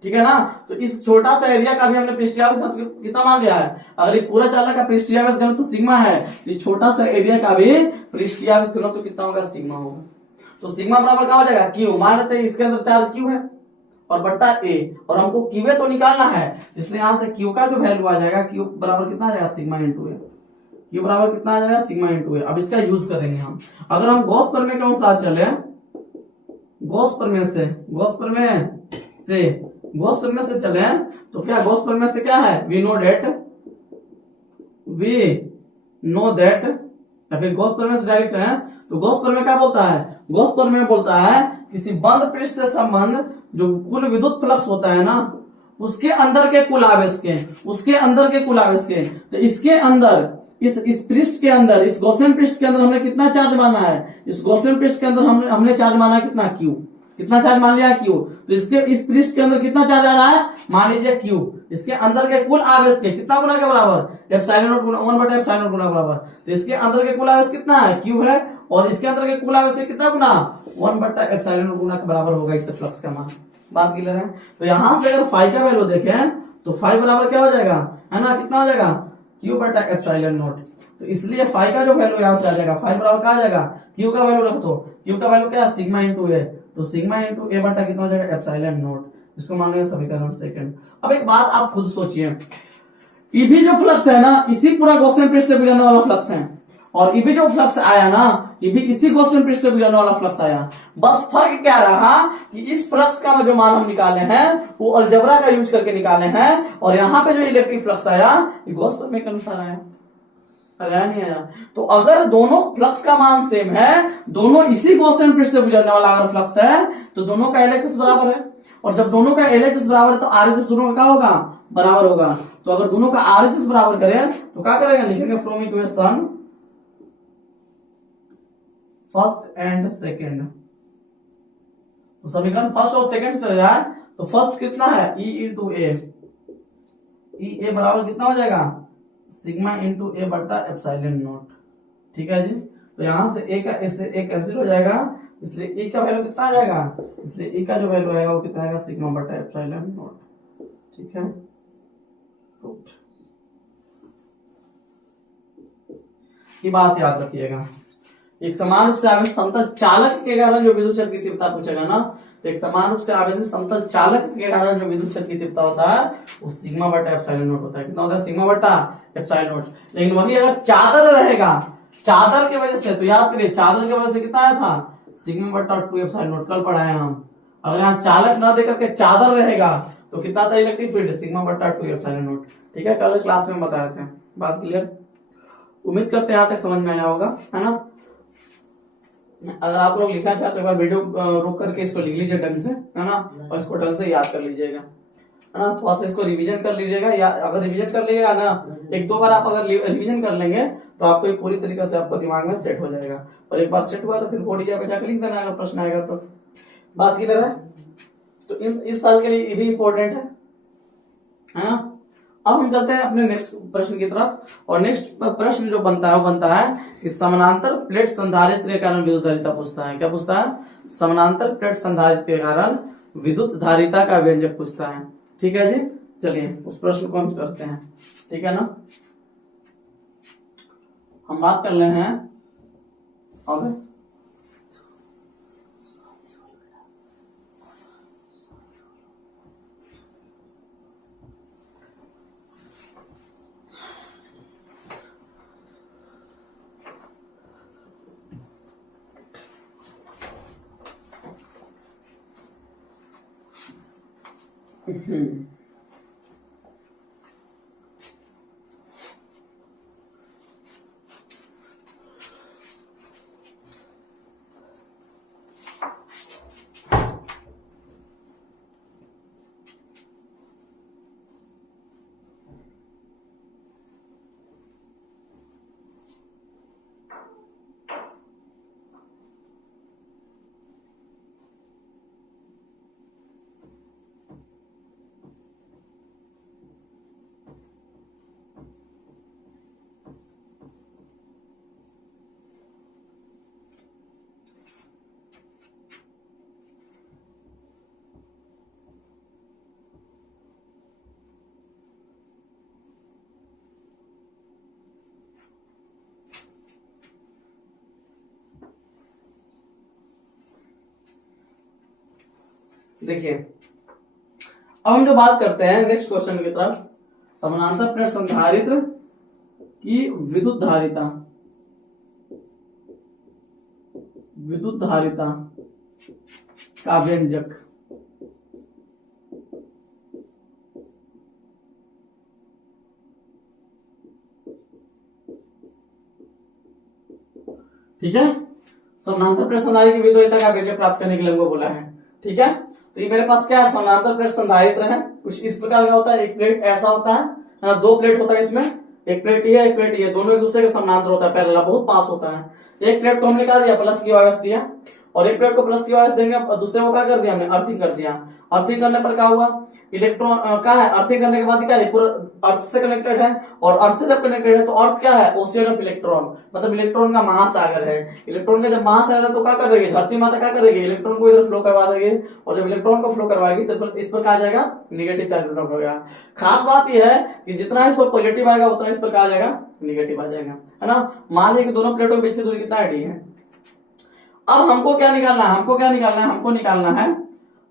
ठीक है ना। तो इस छोटा सा एरिया का भी हमने पृष्ठीय आवेश घनत्व कितना मान लिया है। अगर ये पूरा चालक का पृष्ठीय आवेश घनत्व सिग्मा है, तो इस छोटा सा एरिया का भी पृष्ठीय आवेश घनत्व कितना होगा, सिग्मा होगा। तो सिग्मा बराबर क्या हो जाएगा, क्यू। मान लेते हैं इसके अंदर चार्ज क्यू है और बट्टा ए, और हमको क्यू ए तो निकालना है, इसलिए यहां से क्यू का जो वैल्यू आ जाएगा, क्यू बराबर कितना आ जाएगा, सिग्मा इंटू ए। क्यू बराबर कितना आ जाएगा, सिग्मा इंटू ए। अब इसका यूज करेंगे हम। अगर हम गॉस प्रमेय के अनुसार चले, गॉस प्रमेय से चले, तो क्या गॉस प्रमेय से क्या है, वी नो दैट, या फिर गॉस प्रमेय से डायरेक्ट है। तो गॉस प्रमेय क्या बोलता है, गॉस प्रमेय बोलता है किसी बंद पृष्ठ से संबंध जो कुल विद्युत फ्लक्स होता है ना, उसके अंदर के कुल आवेश के, तो इसके अंदर इस पृष्ठ के अंदर, इस गॉसियन पृष्ठ के अंदर हमने कितना चार्ज माना है, इस गॉसियन पृष्ठ के अंदर हमने चार्ज माना है कितना, क्यू। कितना चार्ज मान लिया, क्यू। तो इसके इस पृष्ठ के अंदर कितना चार्ज आ रहा है, मान लीजिए क्यू। इसके अंदर के कुल आवेश के कितना गुना के बराबर, एप्सिलॉन नॉट गुना 1/एप्सिलॉन नॉट गुना बराबर। तो इसके अंदर के कुल आवेश कितना है, क्यू है, और इसके अंदर के कुल आवेश के कितना गुना, 1/एप्सिलॉन नॉट गुना के बराबर होगा इस फ्लक्स का मान। बात क्लियर है। तो यहां से अगर फाई का वैल्यू देखें, तो फाई बराबर क्या हो जाएगा, है ना, कितना हो जाएगा, Q/एप्सिलॉन नॉट। तो इसलिए फाई का जो वैल्यू यहाँ से आ जाएगा, फाई बराबर क्या आ जाएगा, क्यू का वैल्यू रख दो, क्यू का वैल्यू क्या है, सिग्मा इंटू ए। तो सिग्मा इंटू ए बटा कितना हो जाएगा, एप्सिलॉन नॉट। इसको मान लेंगे समीकरण सेकंड। अब एक बात आप खुद सोचिए, ईबी जो फ्लक्स है ना, इसी पूरा गॉसियन पृष्ठ से गुजरने वाला फ्लक्स है, और ईबी जो फ्लक्स आया ना, ये भी इसी गॉसियन पृष्ठ से गुजरने वाला फ्लक्स आया। बस फर्क क्या रहा कि इस फ्लक्स का जो मान हम निकाले हैं वो अलजेब्रा का यूज करके निकाले हैं, और यहाँ पे जो इलेक्ट्रिक फ्लक्स आया ये गॉस प्रमेय के अनुसार आया। आया नहीं आया। तो अगर दोनों फ्लक्स का मान सेम है, दोनों इसी गॉसियन पृष्ठ से गुजरने वाला अगर फ्लक्स है, तो दोनों का एलएचएस बराबर है, और जब दोनों का एलएचएस बराबर है तो आरएचएस दोनों का क्या होगा, बराबर होगा। तो अगर दोनों का आरएचएस बराबर करें तो क्या करेंगे, लिखेंगे from equation first and second. तो समीकरण फर्स्ट और सेकेंड से चल जाए तो फर्स्ट कितना है, ई इंटू ए, ई ए बराबर कितना हो जाएगा, सिग्मा इंटू ए बटा एप्सिलॉन नॉट। ठीक है जी। तो यहां से ए का इससे ए कैंसिल हो जाएगा, इसलिए ए का वैल्यू कितना आ जाएगा, इसलिए ए का जो वैल्यू आएगा वो कितना आएगा, सिग्मा बटा एप्सिलॉन नॉट। ठीक है, गुड। ये बात याद रखिएगा। एक समान रूप से आवेशित समतल चालक के कारण जो विद्युत क्षेत्र की तीव्रता पूछेगा ना, तो एक समान रूप से आवेशित समतल चालक के कारण जो विद्युत क्षेत्र की तीव्रता होता है वो सिग्मा बटा एप्सिलॉन नॉट होता है। कितना होता है, सिग्मा बटा एप्सिलॉन नॉट। लेकिन वही अगर चादर रहेगा, चादर की वजह से, तो याद करिए चादर की वजह से कितना आया था, सिग्मा बटा 2 एप्सिलॉन नॉट, कल पढ़ाए हम। अगर यहाँ चालक न देकर के चादर रहेगा तो कितना था इलेक्ट्रिक फील्ड, सिग्मा बटा 2 एप्सिलॉन नॉट। ठीक है, कल क्लास में बताए थे। बात क्लियर, उम्मीद करते हैं यहाँ तक समझ में आया होगा, है ना। अगर आप लोग लिखना चाहते हो एक बार वीडियो रोक करके इसको लिख लीजिए ढंग से, है ना, और इसको ढंग से याद कर लीजिएगा, है ना। थोड़ा सा इसको रिवीजन कर लीजिएगा, या अगर रिवीजन कर लीजिएगा ना, एक दो बार आप अगर रिवीजन कर लेंगे तो आपको ये पूरी तरीके से आपको दिमाग में सेट हो जाएगा, और एक बार सेट हुआ तो फिर बोर्ड एग्जाम में जाकर लिख देना अगर प्रश्न आएगा तो। बात की तरह तो इस साल के लिए ये भी इम्पोर्टेंट है ना। अब हम चलते हैं अपने नेक्स्ट प्रश्न की तरफ, और नेक्स्ट प्रश्न जो बनता है वो बनता है कि समानांतर प्लेट संधारित्र के कारण विद्युत धारिता पूछता है। क्या पूछता है, समानांतर प्लेट संधारित्र के कारण विद्युत धारिता का व्यंजक पूछता है। ठीक है जी, चलिए उस प्रश्न को हम करते हैं। ठीक है ना, हम बात कर रहे हैं अब हम्म, देखिए अब हम जो बात करते हैं नेक्स्ट क्वेश्चन की तरफ, समानांतर प्लेट संधारित्र की विद्युत धारिता, विद्युत धारिता का व्यंजक। ठीक है, समानांतर प्लेट संधारित्र की विद्युत धारिता का व्यंजक प्राप्त करने के लिए हमको बोला है। ठीक है, तो ये मेरे पास क्या है, समानांतर प्लेट संधारित्र है, कुछ इस प्रकार का होता है। एक प्लेट ऐसा होता है ना, दो प्लेट होता है इसमें, एक प्लेट ये एक प्लेट ये, दोनों एक दूसरे के समानांतर होता है, पैरेलल, बहुत पास होता है। एक प्लेट को हमने निकाल दिया, प्लस की वायस दिया, और एक प्लेट को प्लस की वायस देंगे, और दूसरे को क्या कर दिया हमने, अर्थिंग कर दिया। अर्थिंग करने पर क्या हुआ, इलेक्ट्रॉन क्या है, अर्थिंग करने के बाद क्या है, पूरा अर्थ से कनेक्टेड है, और अर्थ से जब कनेक्टेड है तो अर्थ क्या है, ओशियन ऑफ इलेक्ट्रॉन, मतलब इलेक्ट्रॉन का महासागर है। इलेक्ट्रॉन का जब महासागर है तो क्या कर देगी धरती माता, क्या करेगी, इलेक्ट्रॉन को इधर फ्लो करवा देगी, और जब इलेक्ट्रॉन को फ्लो करवाएगी तो इस पर क्या आ जाएगा, निगेटिव चार्ज डेवलप होगा। खास बात यह है कि जितना इस पर पॉजिटिव आएगा उतना इस पर क्या आ जाएगा, निगेटिव आ जाएगा, है ना। मान लीजिए कि दोनों प्लेटों के बीच की दूरी कितना है, डी है। अब हमको क्या निकालना है, हमको क्या निकालना है, हमको निकालना है,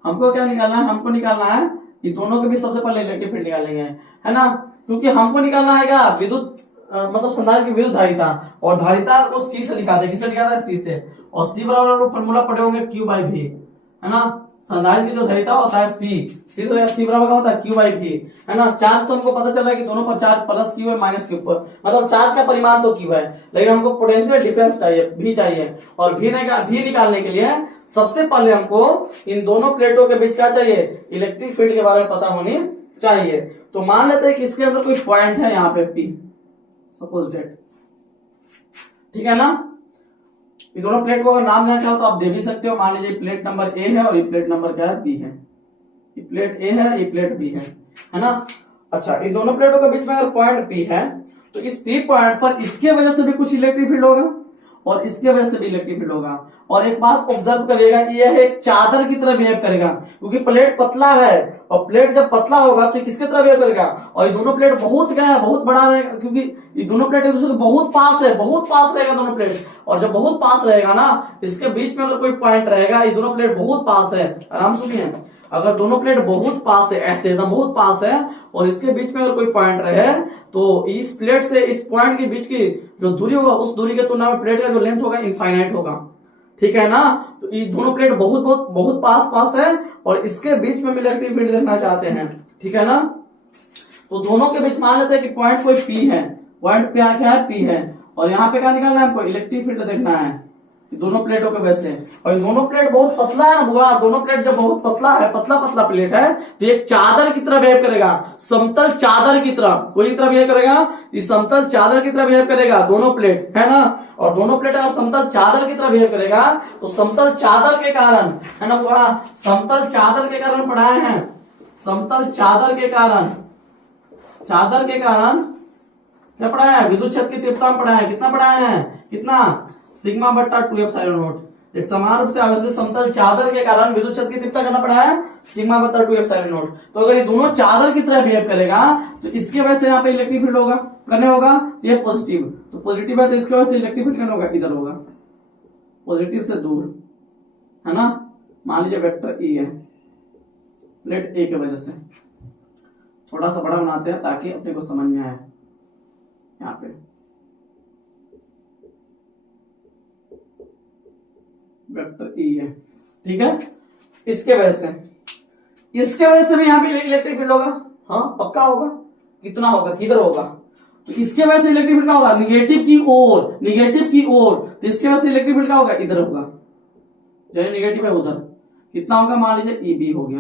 हमको क्या निकालना है, हमको निकालना है कि दोनों के बीच सबसे पहले इलेक्ट्रिक फील्ड निकालेंगे, है ना, क्योंकि हमको निकालना है क्या, विद्युत मतलब संधारित्र की विद्युत धारिता, और धारिता को सी से दिखाते हैं, किससे दिखाते हैं, सी से, और सी बराबर फॉर्मूला पढ़े होंगे क्यू बाई भी, है ना। संधारित्र की जो धारिता होता है सी से सी बराबर का होता है क्यू बाई भी, है ना। चार्ज तो हमको पता चल रहा है कि दोनों पर चार्ज प्लस क्यू है माइनस क्यू पर, मतलब चार्ज का परिमाण तो क्यू है, लेकिन हमको पोटेंशियल डिफरेंस चाहिए, भी चाहिए, और भी निकालने के लिए सबसे पहले हमको इन दोनों प्लेटों के बीच क्या चाहिए, इलेक्ट्रिक फील्ड के बारे में पता होनी चाहिए। तो मान लेते हैं कि इसके अंदर कोई पॉइंट है यहाँ पे पी, सपोज डेट, ठीक है ना। ये दोनों प्लेट को अगर नाम देना चाहो तो आप दे भी सकते हो, मान लीजिए प्लेट नंबर ए है और ये प्लेट नंबर क्या है, बी है। ये प्लेट ए है, ये प्लेट बी है ना। अच्छा, इन दोनों प्लेटों के बीच में अगर पॉइंट पी है तो इस पी पॉइंट पर इसके वजह से भी कुछ इलेक्ट्रिक फील्ड होगा और इसके वजह से भी इलेक्ट्रिक फील्ड होगा। और एक बात ऑब्जर्व करिएगा कि यह एक चादर की तरह बिहेव करेगा, क्योंकि प्लेट पतला है, और प्लेट जब पतला होगा तो किसकी तरह बिहेव करेगा, और ये दोनों प्लेट बहुत क्या है, बहुत बड़ा रहेगा, क्योंकि ये दोनों प्लेट एक दूसरे के बहुत पास है, बहुत पास रहेगा दोनों प्लेट, और जब बहुत पास रहेगा ना, इसके बीच में अगर कोई पॉइंट रहेगा, ये दोनों प्लेट बहुत पास है, आराम सुनिए, अगर दोनों प्लेट बहुत पास है, ऐसे एकदम बहुत पास है, और इसके बीच में अगर कोई पॉइंट रहे तो इस प्लेट से इस पॉइंट के बीच की जो दूरी होगा, उस दूरी के तुलना में प्लेट का जो लेंथ होगा इनफाइनाइट होगा, ठीक है ना। तो ये दोनों प्लेट बहुत बहुत बहुत पास पास है, और इसके बीच में इलेक्ट्रिक फील्ड देखना चाहते हैं, ठीक है ना। तो दोनों के बीच मान लेते हैं कि पॉइंट कोई पी है, पॉइंट क्या है, पी है, और यहाँ पे क्या निकालना है हमको, इलेक्ट्रिक फील्ड देखना है दोनों प्लेटों के वैसे। और दोनों प्लेट बहुत पतला है ना, दोनों प्लेट जब बहुत पतला है, पतला पतला प्लेट है, तो एक चादर की तरह बिहेव करेगा, समतल चादर की तरह, कोई तरह बिहेव करेगा, इस समतल चादर की तरह बिहेव करेगा दोनों प्लेट, है ना। और दोनों प्लेट अगर समतल चादर की तरह बिहेव करेगा तो समतल चादर के कारण, है ना, समतल चादर के कारण पढ़ाए हैं, समतल चादर के कारण, चादर के कारण क्या पढ़ाया है, विद्युत क्षेत्र की तीव्रता पढ़ाया है, कितना पढ़ाया है, कितना, सिग्मा बट्टा 2 एप्सिलॉन नॉट। एक समान रूप से आवेशित समतल चादर के कारण विद्युत क्षेत्र की तीव्रता करना पड़ा है, सिग्मा बट्टा 2 एप्सिलॉन नॉट। तो अगर ये दोनों चादर की तरह बिहेव करेगा तो इसके वजह से यहाँ पे इलेक्ट्रिक फील्ड होगा, करने होगा, ये पॉजिटिव, तो पॉजिटिव है तो इसके वजह से इलेक्ट्रिक फील्ड करना होगा, इधर होगा, पॉजिटिव से दूर, है ना। मान लीजिए वेक्टर ई है, प्लेट ए की वजह से, थोड़ा सा बड़ा बनाते हैं ताकि अपने को समझ में आए। यहाँ पे वेक्टर ई है, ठीक है, इसके वजह से इसके वजह से भी यहाँ पे इलेक्ट्रिक फील्ड होगा, हाँ पक्का होगा। कितना होगा, किधर होगा, तो इसके वजह से इलेक्ट्रिक फील्ड क्या होगा, निगेटिव की ओर, निगेटिव की ओर, तो इसके वजह से इलेक्ट्रिक फील्ड क्या होगा, इधर होगा, जो निगेटिव है उधर। कितना होगा, मान लीजिए ईबी हो गया,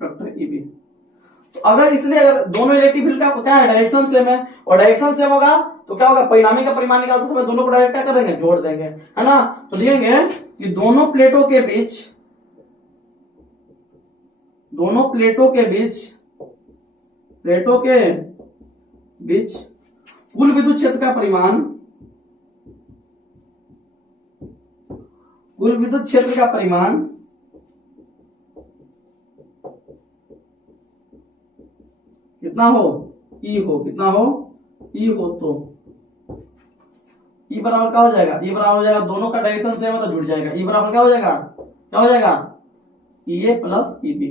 वेक्टर ईबी। तो अगर इसलिए अगर दोनों इलेक्ट्रिक फील्ड का क्या है, डायरेक्शन सेम है, और डायरेक्शन सेम होगा तो क्या होगा, परिणामी का परिमाण निकालते समय दोनों को डायरेक्ट क्या कर देंगे, जोड़ देंगे, है ना। तो लिखेंगे कि दोनों प्लेटों के बीच, दोनों प्लेटों के बीच, प्लेटों के बीच कुल विद्युत क्षेत्र का परिमाण, कुल विद्युत क्षेत्र का परिमाण कितना हो, ई हो, कितना हो, ई हो, तो ई बराबर क्या हो जाएगा, ई बराबर हो जाएगा, दोनों का डायरेक्शन सेम है तो जुड़ जाएगा, ई बराबर क्या हो जाएगा, क्या हो जाएगा, ई ए प्लस ई बी।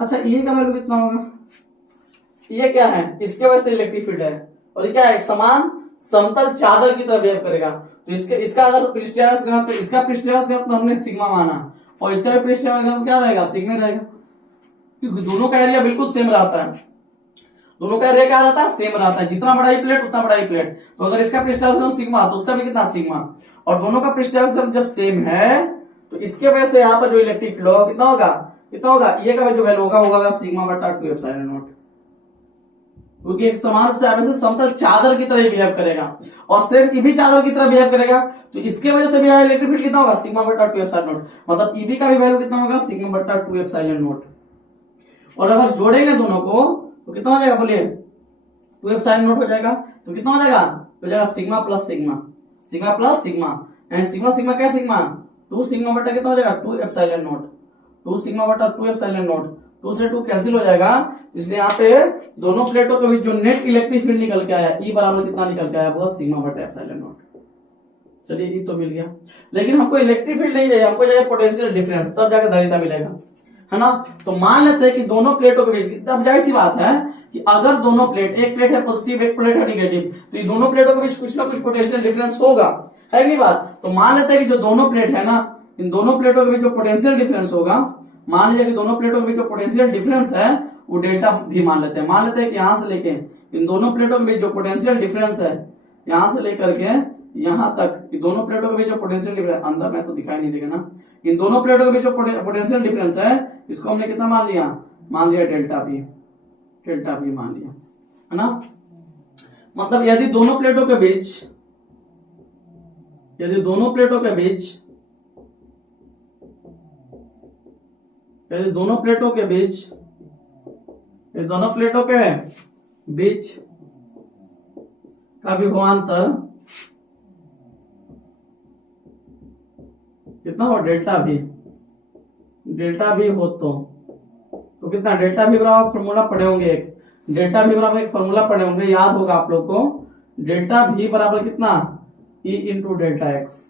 अच्छा ये का वैल्यू कितना होगा, ये क्या है, इसके वजह से इलेक्ट्रिक फील्ड है, और ये क्या है, एक समान समतल चादर की तरह बिहेव करेगा। तो इसका अगर पृष्ठीय घनत्व, इसका पृष्ठीय घनत्व हमने सिग्मा माना, और इसका भी पृष्ठीय घनत्व क्या रहेगा, सिग्मा रहेगा, क्योंकि दोनों का एरिया बिल्कुल सेम रहता है, दोनों का एरिया क्या रहता है, सेम रहता है, जितना बड़ा ही प्लेट उतना बड़ा ही प्लेट। तो अगर इसका पृष्ठीय घनत्व सिग्मा तो उसका भी कितना, सिग्मा, और दोनों का पृष्ठीय घनत्व जब सेम है तो इसके वजह से यहाँ पर जो इलेक्ट्रिक फील्ड होगा कितना होगा, कितना होगा, ये का जो वैल्यू होगा सिग्मा बटा 2 एप्सिलॉन नॉट, क्योंकि एक समान रूप से हमेशा समतल चादर की तरह बिहेव करेगा, और सेम ईबी चादर की तरह बिहेव करेगा, तो इसके वजह से भी यहाँ इलेक्ट्रिक फील्ड कितना होगा, सिग्मा बटा 2 एप्सिलॉन नॉट, मतलब ईबी का भी वैल्यू कितना होगा, सिग्मा बटा 2 एप्सिलॉन नॉट। और अगर जोड़ेंगे दोनों को तो कितना हो जाएगा, बोलिए 2 एप्सिलॉन नॉट हो जाएगा, तो कितना हो जाएगा, हो जाएगा sigma plus sigma, sigma plus sigma, and sigma sigma क्या, सिग्मा 2 सिग्मा बटा कितना हो जाएगा, 2 एप्सिलॉन नॉट, 2 सिग्मा बटा 2 एप्सिलॉन नॉट, 2 से 2 कैंसिल हो जाएगा, इसलिए यहाँ पे दोनों प्लेटों के बीच जो नेट इलेक्ट्रिक फील्ड निकल के आया, ई बराबर कितना निकल के आया, वो सिग्मा बटा एप्सिलॉन नॉट। चलिए ये तो मिल गया, लेकिन हमको इलेक्ट्रिक फील्ड नहीं चाहिए, हमको चाहिए पोटेंशियल डिफरेंस, तब जाकर धारिता मिलेगा, है ना। तो मान लेते हैं कि दोनों प्लेटों के बीच, अब जाहिर सी बात है कि अगर दोनों प्लेट, एक प्लेट है पॉजिटिव एक प्लेट है निगेटिव, तो ये दोनों प्लेटों के बीच कुछ ना कुछ पोटेंशियल डिफरेंस होगा, है नहीं बात। तो मान लेते हैं कि जो दोनों प्लेट है ना, इन दोनों प्लेटों के बीच जो पोटेंशियल डिफरेंस होगा, मान लीजिए कि दोनों प्लेटों के बीच जो पोटेंशियल डिफरेंस है वो डेल्टा भी मान लेते हैं। मान लेते हैं कि यहां से लेके इन दोनों प्लेटों के बीच जो पोटेंशियल डिफरेंस है, यहां से लेकर के यहां तक, दोनों प्लेटों के बीच जो पोटेंशियल डिफरेंस, अंदर में तो दिखाई नहीं देगा ना, इन दोनों प्लेटों के बीच जो पोटेंशियल डिफरेंस है इसको हमने कितना मान लिया, मान लिया डेल्टा भी, डेल्टा भी मान लिया, है ना। मतलब यदि दोनों प्लेटों के बीच, यदि दोनों प्लेटों के बीच, यदि दोनों प्लेटों के बीच, ये दोनों प्लेटों के बीच का विभवांतर कितना हो, डेल्टा भी, डेल्टा भी हो तो कितना, डेल्टा भी बराबर फॉर्मूला पढ़े होंगे, एक डेल्टा भी बराबर एक फॉर्मूला पढ़े होंगे, याद होगा आप लोग को, डेल्टा भी बराबर कितना, E into delta x,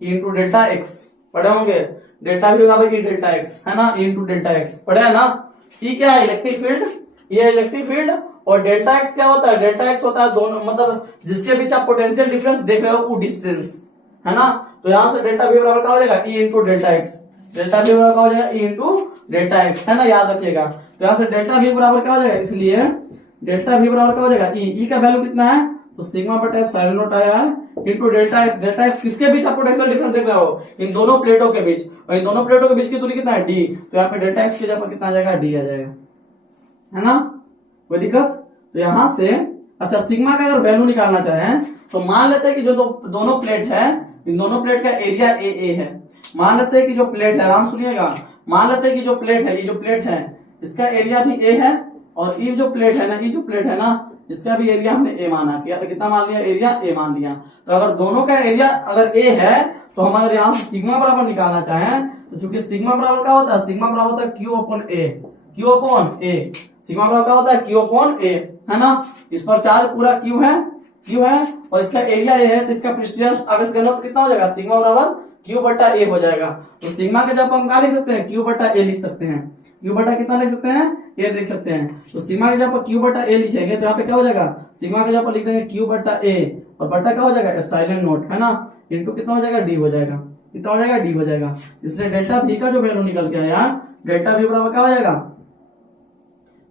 E into delta x पढ़े होंगे, डेल्टा भी बराबर ई डेल्टा एक्स, है ना, ई इंटू डेल्टा एक्स पढ़े है ना। ये क्या है, इलेक्ट्रिक फील्ड, ये इलेक्ट्रिक फील्ड, और डेल्टा एक्स क्या होता है, डेल्टा एक्स होता है दोनों, मतलब जिसके बीच आप पोटेंशियल डिफरेंस देख रहे हो वो डिस्टेंस, है ना। तो यहां से डेल्टा भी बराबर क्या हो जाएगा, E into delta x, delta भी बराबर क्या हो जाएगा, ई इंटू डेल्टा एक्स, है ना, याद रखिएगा। तो यहां से डेल्टा भी बराबर क्या हो जाएगा, इसलिए डेल्टा भी बराबर क्या हो जाएगा, ई का वैल्यू कितना है, तो सिग्मा बटा एप्सिलॉन नॉट आया है, into delta x, delta x किसके बीच आप पोटेंशियल डिफरेंस देख रहे हो, इन दोनों प्लेटों के बीच, और इन दोनों प्लेटों के बीच की दूरी कितना है, डी, तो यहाँ पे डेल्टा एक्स की जगह पर कितना आ जाएगा, डी आ जाएगा, है ना, कोई दिक्कत। तो यहां से अच्छा सिग्मा का अगर वैल्यू निकालना चाहें तो मान लेते हैं कि जो दोनों प्लेट है, इन दोनों प्लेट का एरिया ए है, मान लेते हैं कि जो प्लेट है, आराम सुनिएगा, मान लेते हैं कि जो प्लेट है, ये जो प्लेट है इसका एरिया भी ए है, और ये जो प्लेट है ना, ये जो प्लेट है ना इसका भी एरिया हमने ए माना, कितना मान लिया, एरिया ए मान लिया। तो अगर दोनों का एरिया अगर ए है तो हम अगर यहाँ से सिग्मा बराबर निकालना चाहें तो चूंकि सिग्मा बराबर क्या होता है, सिग्मा बराबर होता है क्यू अपॉन ए, क्यू अपॉन ए, सिग्मा बराबर क्या होता है, क्यू अपॉन ए, है ना। इस पर चार्ज पूरा क्यू है, क्यू है, और इसका एरिया ए है, तो इसका पृष्ठीय आवेश घनत्व तो कितना हो जाएगा, सिग्मा बराबर क्यू बटा ए हो जाएगा। तो सिग्मा के जब हम क्या लिख सकते हैं, क्यू बटा ए लिख सकते हैं, क्यू बटा कितना लिख सकते हैं, ए लिख सकते हैं। तो सिग्मा के जब पर क्यू बटा ए लिखेंगे तो यहाँ पे क्या हो जाएगा, सिग्मा के जब पर लिख देंगे क्यू बटा ए, और बटा क्या हो जाएगा एप्सिलॉन नॉट, है ना, इंटू कितना हो जाएगा, डी हो जाएगा, कितना हो जाएगा, डी हो जाएगा। इसलिए डेल्टा भी का जो वैल्यू निकल के आया, डेल्टा भी बराबर क्या हो जाएगा,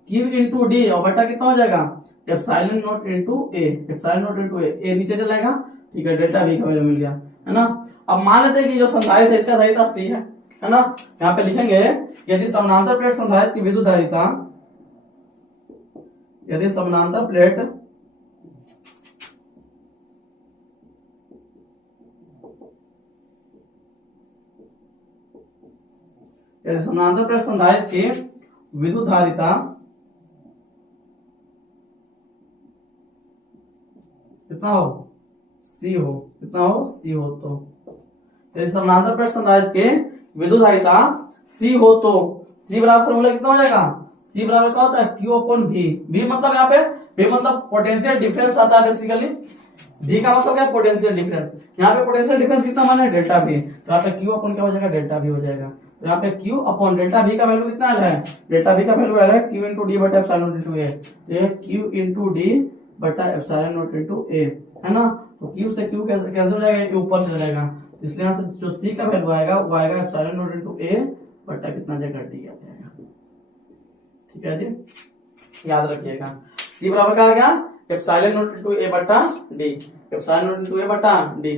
क्यू इंटू डी, और बटा कितना हो जाएगा, epsilon naught into a, epsilon naught into a नीचे चला जाएगा। ठीक है, डेल्टा भी का वैल्यू मिल गया, है ना। अब मान लेते हैं कि जो संधारित्र है इसका धारिता सी है ना। यहाँ पे लिखेंगे यदि समानांतर प्लेट संधारित्र की विद्युत धारिता, यदि समानांतर प्लेट संधारित्र की विद्युत धारिता कितना हो, सी हो, कितना हो, सी हो, तो यदि समानांतर प्लेट संधारित्र के विद्युत धारिता सी हो तो सी बराबर फॉर्मूला कितना हो जाएगा, सी बराबर क्या होता है, क्यू अपॉन भी। भी मतलब यहाँ पे, भी मतलब पोटेंशियल डिफरेंस आता है बेसिकली। भी का मतलब क्या, पोटेंशियल डिफरेंस। यहाँ पे पोटेंशियल डिफरेंस कितना माना है, डेल्टा भी, तो यहाँ पे क्यू अपॉन क्या हो जाएगा, डेल्टा भी हो जाएगा। तो यहाँ पे क्यू अपॉन डेल्टा भी का वैल्यू कितना है, डेल्टा भी का वैल्यू है क्यू इंटू डी बटा एप्सिलॉन इंटू ए, क्यू इंटू डी बटा एप्सिलॉन नॉट इंटू ए, है ना। तो क्यू से क्यू कैंसिल हो जाएगा, ऊपर चला जाएगा, इसलिए यहाँ से जो सी का वैल्यू आएगा वो आएगा एप्सिलॉन नॉट इंटू ए बटा कितना जाएगा, डी आ जाएगा। ठीक है जी, याद रखिएगा। सी बराबर क्या आ गया, एप्सिलॉन नॉट इंटू ए बटा डी, एप्सिलॉन नॉट इंटू ए बटा डी।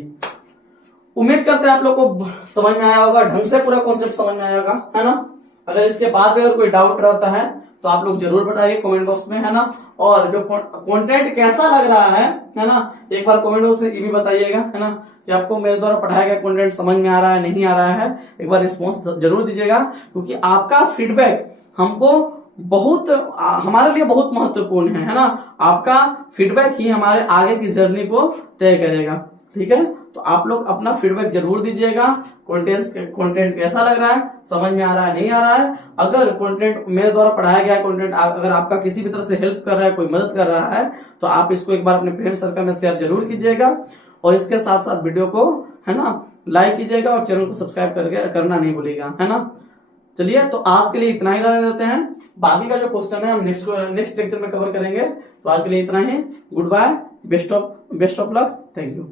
उम्मीद करते हैं आप लोग को समझ में आया होगा, ढंग से पूरा कॉन्सेप्ट समझ में आया होगा, है ना। अगर इसके बाद में अगर कोई डाउट रहता है तो आप लोग जरूर बताइए कमेंट बॉक्स में, है ना। और जो कंटेंट कैसा लग रहा है ना, एक बार कमेंट बॉक्स में ये भी बताइएगा, है ना, कि आपको मेरे द्वारा पढ़ाया गया कंटेंट समझ में आ रहा है, नहीं आ रहा है। एक बार रिस्पॉन्स जरूर दीजिएगा, क्योंकि आपका फीडबैक हमको बहुत, हमारे लिए बहुत महत्वपूर्ण है ना। आपका फीडबैक ही हमारे आगे की जर्नी को तय करेगा। ठीक है, तो आप लोग अपना फीडबैक जरूर दीजिएगा। कंटेंट कैसा लग रहा है, समझ में आ रहा है, नहीं आ रहा है। अगर कंटेंट मेरे द्वारा पढ़ाया गया कंटेंट अगर आपका किसी भी तरह से हेल्प कर रहा है, कोई मदद कर रहा है, तो आप इसको एक बार अपने फ्रेंड सर्कल में शेयर जरूर कीजिएगा। और इसके साथ साथ वीडियो को, है ना, लाइक कीजिएगा और चैनल को सब्सक्राइब करना नहीं भूलिएगा, है ना। चलिए, तो आज के लिए इतना ही रहने देते हैं। बाकी का जो क्वेश्चन है हम नेक्स्ट लेक्चर में कवर करेंगे। तो आज के लिए इतना ही। Good bye, best of luck, thank you.